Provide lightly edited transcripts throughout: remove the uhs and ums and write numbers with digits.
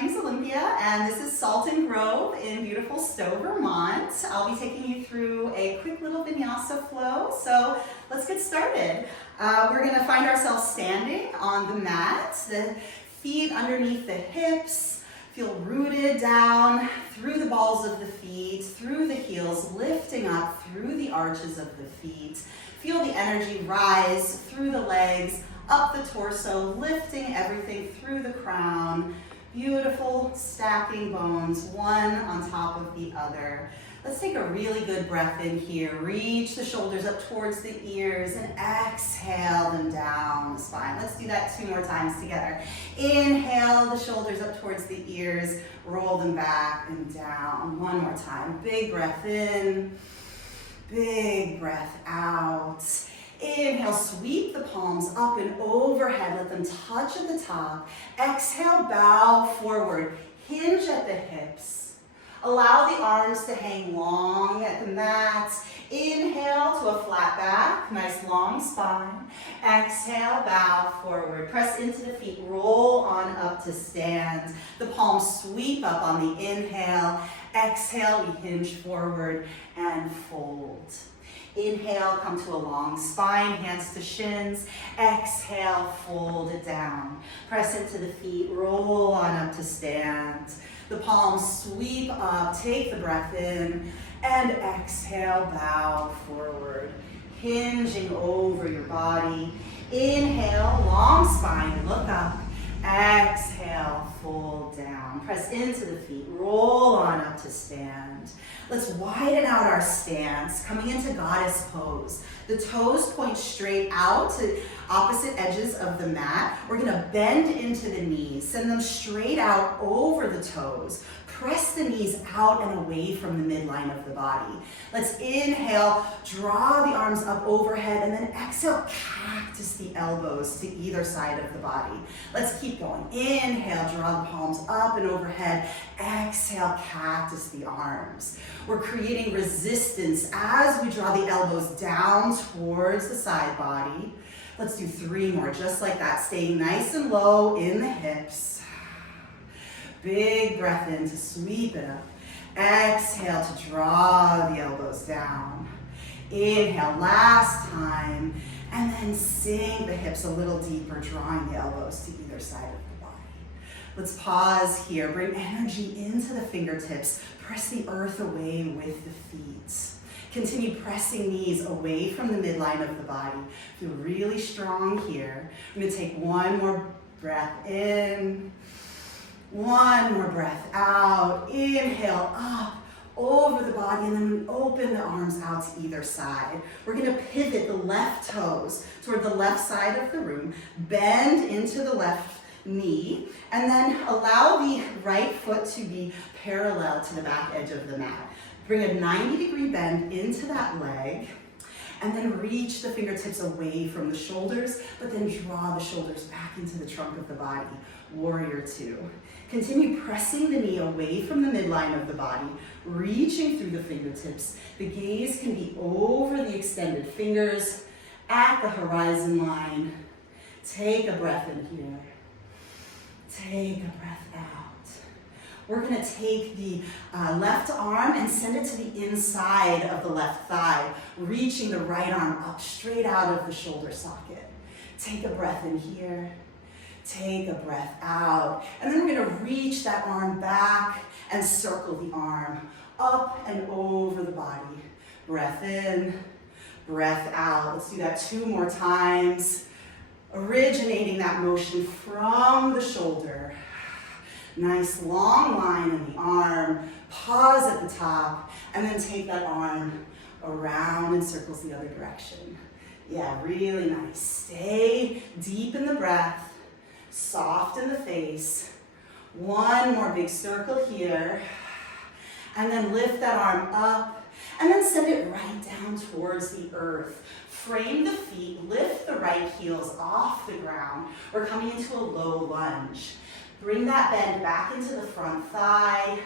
name is Olympia, and this is Salt and Grove in beautiful Stowe, Vermont. I'll be taking you through a quick little Vinyasa flow, so let's get started. We're going to find ourselves standing on the mat, the feet underneath the hips, feel rooted down through the balls of the feet, through the heels, lifting up through the arches of the feet. Feel the energy rise through the legs, up the torso, lifting everything through the crown. Beautiful stacking bones, one on top of the other. Let's take a really good breath in here. Reach the shoulders up towards the ears and exhale them down the spine. Let's do that 2 more times together. Inhale the shoulders up towards the ears, roll them back and down. 1 more time. Big breath in, big breath out. Inhale, sweep the palms up and overhead. Let them touch at the top. Exhale, bow forward. Hinge at the hips. Allow the arms to hang long at the mat. Inhale to a flat back, nice long spine. Exhale, bow forward. Press into the feet, roll on up to stand. The palms sweep up on the inhale. Exhale, we hinge forward and fold. Inhale, come to a long spine, hands to shins. Exhale, fold it down. Press into the feet, roll on up to stand. The palms sweep up, take the breath in, and exhale, bow forward. Hinging over your body. Inhale, long spine, look up. Exhale, fold down. Press into the feet, roll on up to stand. Let's widen out our stance, coming into goddess pose. The toes point straight out to opposite edges of the mat. We're gonna bend into the knees, send them straight out over the toes. Press the knees out and away from the midline of the body. Let's inhale, draw the arms up overhead, and then exhale, cactus the elbows to either side of the body. Let's keep going. Inhale, draw the palms up and overhead. Exhale, cactus the arms. We're creating resistance as we draw the elbows down towards the side body. Let's do 3 more, just like that, staying nice and low in the hips. Big breath in to sweep it up. Exhale to draw the elbows down. Inhale, last time. And then sink the hips a little deeper, drawing the elbows to either side of the body. Let's pause here. Bring energy into the fingertips. Press the earth away with the feet. Continue pressing knees away from the midline of the body. Feel really strong here. I'm going to take 1 more breath in. 1 more breath out. Inhale up over the body, and then we open the arms out to either side. We're going to pivot the left toes toward the left side of the room. Bend into the left knee, and then allow the right foot to be parallel to the back edge of the mat. Bring a 90-degree bend into that leg, and then reach the fingertips away from the shoulders, but then draw the shoulders back into the trunk of the body. Warrior 2. Continue pressing the knee away from the midline of the body, reaching through the fingertips. The gaze can be over the extended fingers at the horizon line. Take a breath in here. Take a breath out. We're going to take the left arm and send it to the inside of the left thigh, reaching the right arm up straight out of the shoulder socket. Take a breath in here. Take a breath out. And then we're going to reach that arm back and circle the arm up and over the body. Breath in, breath out. Let's do that 2 more times. Originating that motion from the shoulder. Nice long line in the arm. Pause at the top, and then take that arm around in circles the other direction. Yeah, really nice. Stay deep in the breath. Soft in the face. 1 more big circle here. And then lift that arm up, and then send it right down towards the earth. Frame the feet, lift the right heels off the ground. We're coming into a low lunge. Bring that bend back into the front thigh,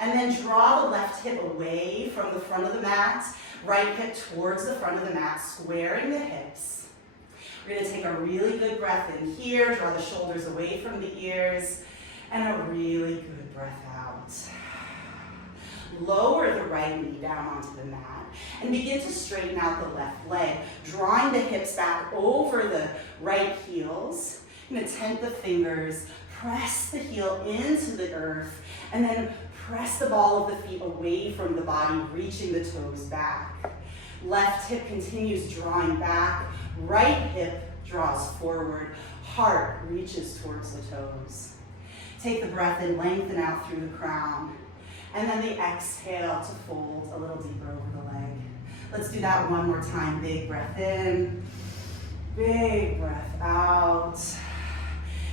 and then draw the left hip away from the front of the mat, right hip towards the front of the mat, squaring the hips. We're going to take a really good breath in here, draw the shoulders away from the ears, And a really good breath out. Lower the right knee down onto the mat and begin to straighten out the left leg, drawing the hips back over the right heels. You're going to tent the fingers, press the heel into the earth, and then press the ball of the feet away from the body, reaching the toes back. Left hip continues drawing back, right hip draws forward, heart reaches towards the toes. Take the breath in, lengthen out through the crown. And then the exhale to fold a little deeper over the leg. Let's do that one more time. Big breath in, big breath out.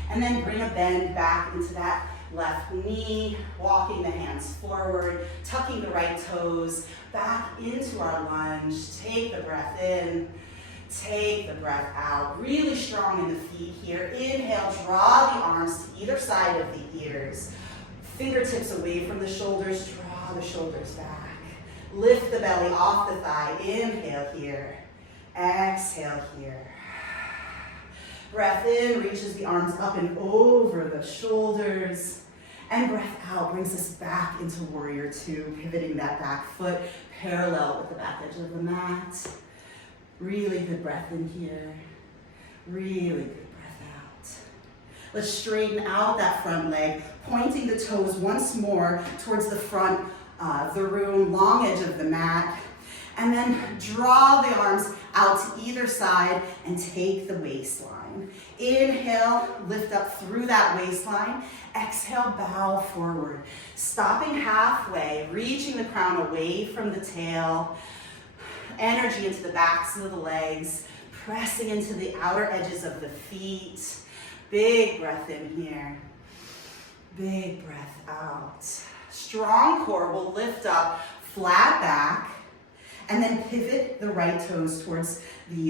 And then bring a bend back into that left knee, walking the hands forward, tucking the right toes back into our lunge. Take the breath in, take the breath out. Really strong in the feet here. Inhale, draw the arms to either side of the ears. Fingertips away from the shoulders, draw the shoulders back. Lift the belly off the thigh. Inhale here. Exhale here. Breath in reaches the arms up and over the shoulders. And breath out brings us back into warrior two, pivoting that back foot parallel with the back edge of the mat. Really good breath in here. Really good. Let's straighten out that front leg, pointing the toes once more towards the front of the room, long edge of the mat. And then draw the arms out to either side and take the waistline. Inhale, lift up through that waistline. Exhale, bow forward. Stopping halfway, reaching the crown away from the tail. Energy into the backs of the legs, pressing into the outer edges of the feet. Big breath in here. Big breath out. Strong core will lift up, flat back, and then pivot the right toes towards the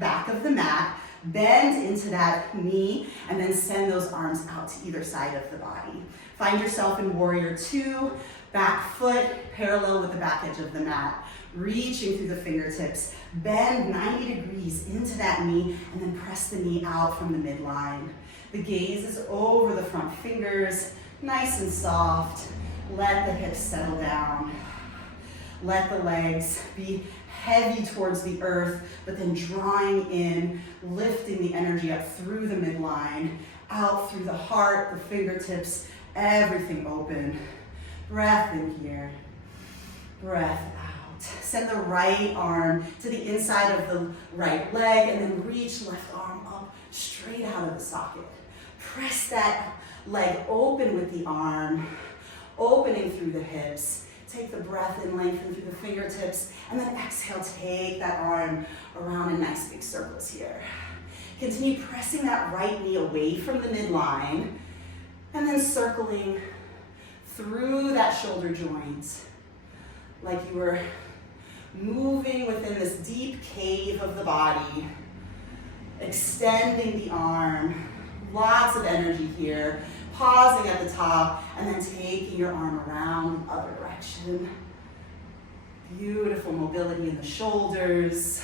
back of the mat. Bend into that knee, and then send those arms out to either side of the body. Find yourself in warrior two, back foot parallel with the back edge of the mat. Reaching through the fingertips, bend 90 degrees into that knee, and then press the knee out from the midline. The gaze is over the front fingers, nice and soft. Let the hips settle down. Let the legs be heavy towards the earth, but then drawing in, lifting the energy up through the midline, out through the heart, the fingertips, everything open. Breath in here, breath out. Send the right arm to the inside of the right leg and then reach left arm up straight out of the socket. Press that leg open with the arm, opening through the hips. Take the breath in, lengthen through the fingertips, and then exhale, take that arm around in nice big circles here. Continue pressing that right knee away from the midline, and then circling through that shoulder joint, like you were moving within this deep cave of the body, extending the arm, lots of energy here, pausing at the top, and then taking your arm around the other direction. Beautiful mobility in the shoulders.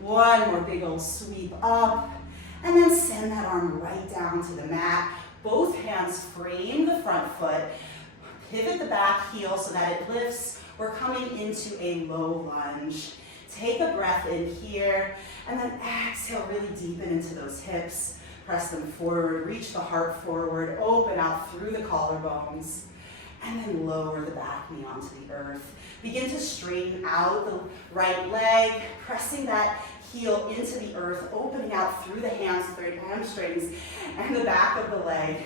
One more big old sweep up, and then send that arm right down to the mat. Both hands frame the front foot, pivot the back heel so that it lifts. We're coming into a low lunge. Take a breath in here, and then exhale, really deepen into those hips. Press them forward, reach the heart forward, open out through the collarbones, and then lower the back knee onto the earth. Begin to straighten out the right leg, pressing that heel into the earth, opening out through the hamstrings and the back of the leg.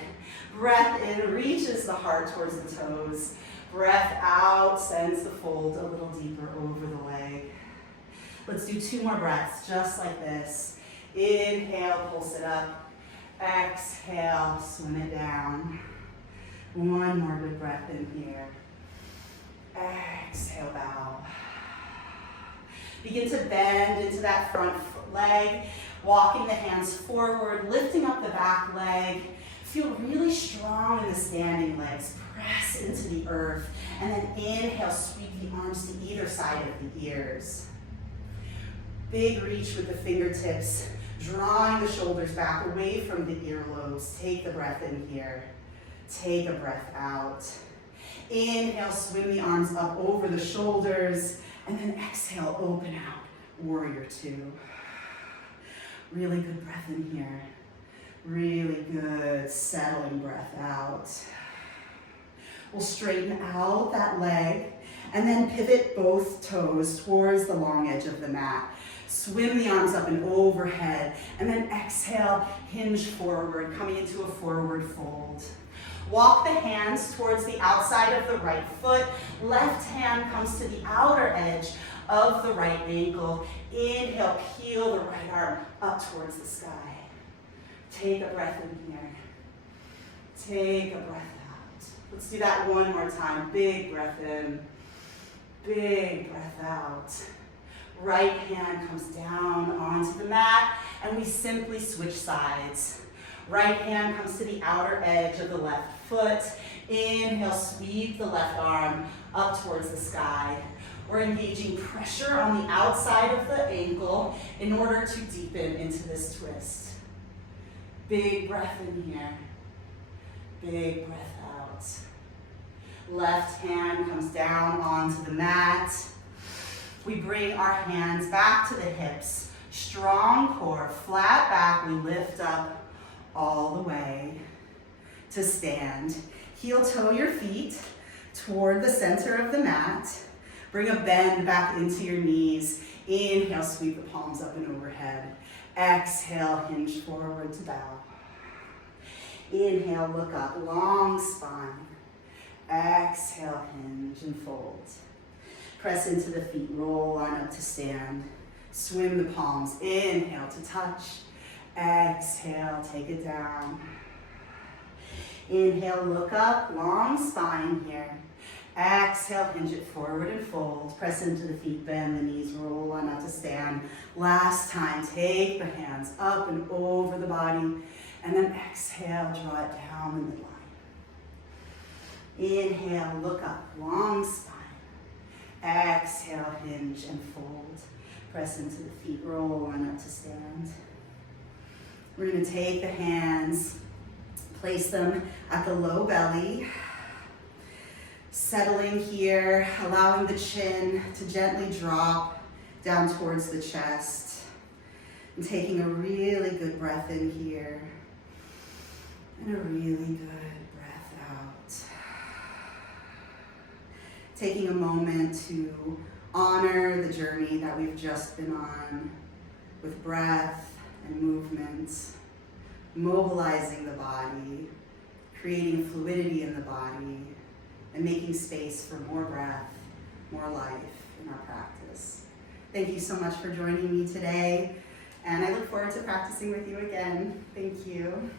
Breath in reaches the heart towards the toes. Breath out sends the fold a little deeper over the leg. Let's do 2 more breaths, just like this. Inhale, pulse it up. Exhale, swim it down. One more good breath in here. Exhale, bow. Begin to bend into that front leg, walking the hands forward, lifting up the back leg. Feel really strong in the standing legs. Press into the earth, and then inhale, sweep the arms to either side of the ears. Big reach with the fingertips, drawing the shoulders back away from the earlobes. Take the breath in here. Take a breath out. Inhale, swim the arms up over the shoulders, and then exhale, open out, warrior two. Really good breath in here. Really good, settling breath out. We'll straighten out that leg, and then pivot both toes towards the long edge of the mat. Swim the arms up and overhead, and then exhale, hinge forward, coming into a forward fold. Walk the hands towards the outside of the right foot. Left hand comes to the outer edge of the right ankle. Inhale, peel the right arm up towards the sky. Take a breath in here. Take a breath out. Let's do that one more time. Big breath in, big breath out. Right hand comes down onto the mat, and we simply switch sides. Right hand comes to the outer edge of the left foot. Inhale, sweep the left arm up towards the sky. We're engaging pressure on the outside of the ankle in order to deepen into this twist. Big breath in here. Big breath out. Left hand comes down onto the mat. We bring our hands back to the hips. Strong core, flat back. We lift up all the way to stand. Heel toe your feet toward the center of the mat. Bring a bend back into your knees. Inhale, sweep the palms up and overhead. Exhale, hinge forward to bow. Inhale, look up, long spine. Exhale, hinge and fold. Press into the feet, roll on up to stand. Swim the palms, inhale to touch. Exhale, take it down. Inhale, look up, long spine here. Exhale, hinge it forward and fold. Press into the feet, bend the knees, roll on up to stand. Last time, take the hands up and over the body, and then exhale, draw it down the midline. Inhale, look up, long spine. Exhale, hinge and fold. Press into the feet, roll on up to stand. We're going to take the hands, place them at the low belly, settling here, allowing the chin to gently drop down towards the chest, and taking a really good breath in here, and a really good breath out. Taking a moment to honor the journey that we've just been on with breath and movement, mobilizing the body, creating fluidity in the body, and making space for more breath, more life in our practice. Thank you so much for joining me today, and I look forward to practicing with you again. Thank you.